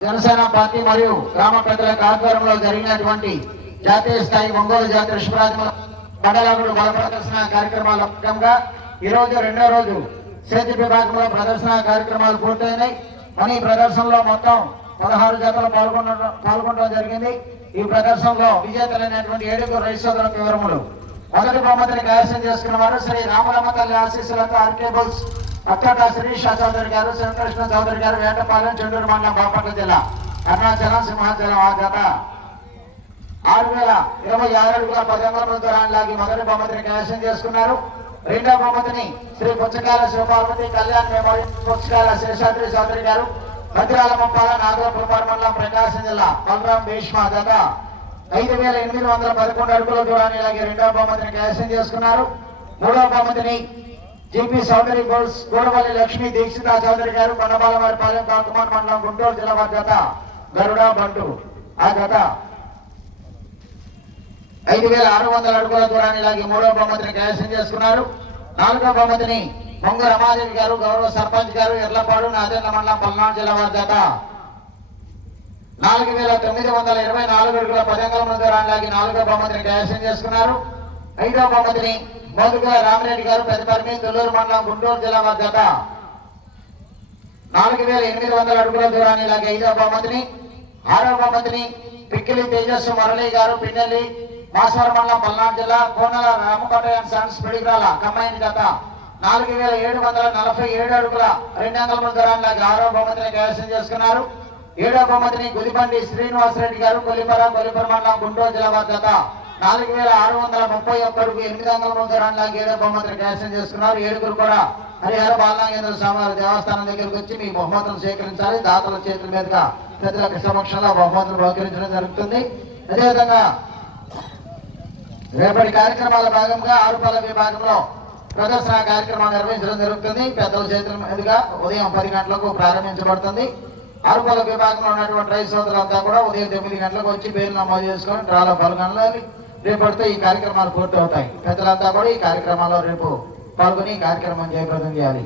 Janasena party మరియు గ్రామ పెద్దల ఆధ్వర్యంలో జరిగినటువంటి జాతీయ స్థాయి ఒంగోలు జాతీయ శుభరాజ్యం మండలాగుడు బల ప్రదర్శన కార్యక్రమాల భాగంగా ఈ రోజు రెండో రోజు సేతు విభాగంలో ప్రదర్శన కార్యక్రమాలు పూర్తయినాయి. మన ఈ ప్రదర్శనలో మొత్తం పదహారు జతలు పాల్గొనడం పాల్గొనడం జరిగింది. ఈ ప్రదర్శనలో విజేతలైనటువంటి ఏడుగురు రైతు సోదరులకు వివరములు. మొదటి బహుమతిని కైవసం చేసుకున్న వారు శ్రీ రామలమ్మ తల్లి ఆశీస్సులతో ఆర్కేబుల్స్ అక్కడ శిరీష చౌదరి గారు శ్రీకృష్ణ చౌదరి గారు వేటపాలెం చెండూరు మండలం బాపట్ల జిల్లా. అరుణాచలం సింహాచలం ఆ జత. ఆరు వేల ఇరవై ఆరు అడుగుల పదకొండు దూరాన్ని లాగి మొదటి బహుమతిని కైవసం చేసుకున్నారు. రెండవ బహుమతిని శ్రీ పుచ్చకాల శివపార్వతి కళ్యాణ్ మెమోరియల్ పుచ్చకాల శేషాద్రి చౌదరి గారు. భద్రాల మొప్పాల నాగరపురపాడు మండలం ప్రకాశం జిల్లా. బలరాం భీష్మ జత. ఐదు వేల ఎనిమిది వందల పదకొండు అడుగుల దూరాన్ని ఇలాగే రెండవ బహుమతిని కైవసం చేసుకున్నారు. మూడవ బహుమతిని జీపీ చౌదరి గోల్స్ గోడవల్లి లక్ష్మీ దీక్షిత చౌదరి గారు కొండబాలవారి పాలెం కాకుమార్ మండలం గుంటూరు జిల్లా వారి జత గరుడ బంటు ఆ జత. ఐదు వేల ఆరు వందల అడుగుల దూరాన్ని లాగి మూడో బహుమతిని కైవసం చేసుకున్నారు. నాలుగవ బహుమతిని పొంగు రమాదేవి గారు గౌరవ సర్పంచ్ గారు ఎర్లపాడు నాదేంద్ర మండలం పల్నాడు జిల్లా వారి జత. నాలుగు వేల తొమ్మిది వందల ఇరవై నాలుగు అడుగుల పదంగల దూరాన్ని లాగి నాలుగో బహుమతిని కైవసం చేసుకున్నారు. ఐదో బహుమతిని మోదుగుల రామిరెడ్డి గారు పెద్దపరిమి తుల్లూరు మండలం గుంటూరు జిల్లా వారి నాలుగు వేల ఎనిమిది వందల అడుగుల దూరాన్ని ఇలాగే ఐదో బహుమతిని ఆరో బహుమతిని పిక్కిలి తేజస్సు మురళి గారు పిన్నెల్లి మాసవరం మండలం పల్నాడు జిల్లా కోనల రామకోట అండ్ సన్స్ పిడిగ్రాల కమ్మాయిని జత. నాలుగు వేల ఏడు వందల నలభై ఏడు అడుగుల రెండు వందల దూరాన్ని ఇలాగే ఆరో బహుమతిని కైవసం చేసుకున్నారు. ఏడో బహుమతిని గుదిబండి శ్రీనివాసరెడ్డి గారు కొల్లిపర కొల్లిపర మండలం గుంటూరు జిల్లా వారి నాలుగు వేల ఆరు వందల ముప్పై ఒక్క ఎనిమిది వందల ముప్పై రెండు లాగా ఏడో బహుమతిని కైవసం చేసుకున్నారు. ఏడుగురు కూడా హరిహర బాలనాగేంద్ర స్వామి దేవస్థానం దగ్గరికి వచ్చి మీ బహుమతులు సేకరించాలి. దాతల చేతుల మీదుగా పెద్దల సమక్షంలో బహుమతులు బహుకరించడం జరుగుతుంది. అదేవిధంగా రేపటి కార్యక్రమాల భాగంగా ఆరుపల్ల విభాగంలో ప్రదర్శన కార్యక్రమం నిర్వహించడం జరుగుతుంది. పెద్దల చేతుల మీదుగా ఉదయం పది గంటలకు ప్రారంభించబడుతుంది. ఆరుపల్ల విభాగంలో ఉన్నటువంటి రైతు సోదరులంతా కూడా ఉదయం తొమ్మిది గంటలకు వచ్చి పేరు నమోదు చేసుకొని డ్రాలో పాల్గొనాలి రేపటితో ఈ కార్యక్రమాలు పూర్తి అవుతాయి. పెద్దలంతా కూడా ఈ కార్యక్రమాల్లో రేపు పాల్గొని కార్యక్రమం జయప్రదం చేయాలి.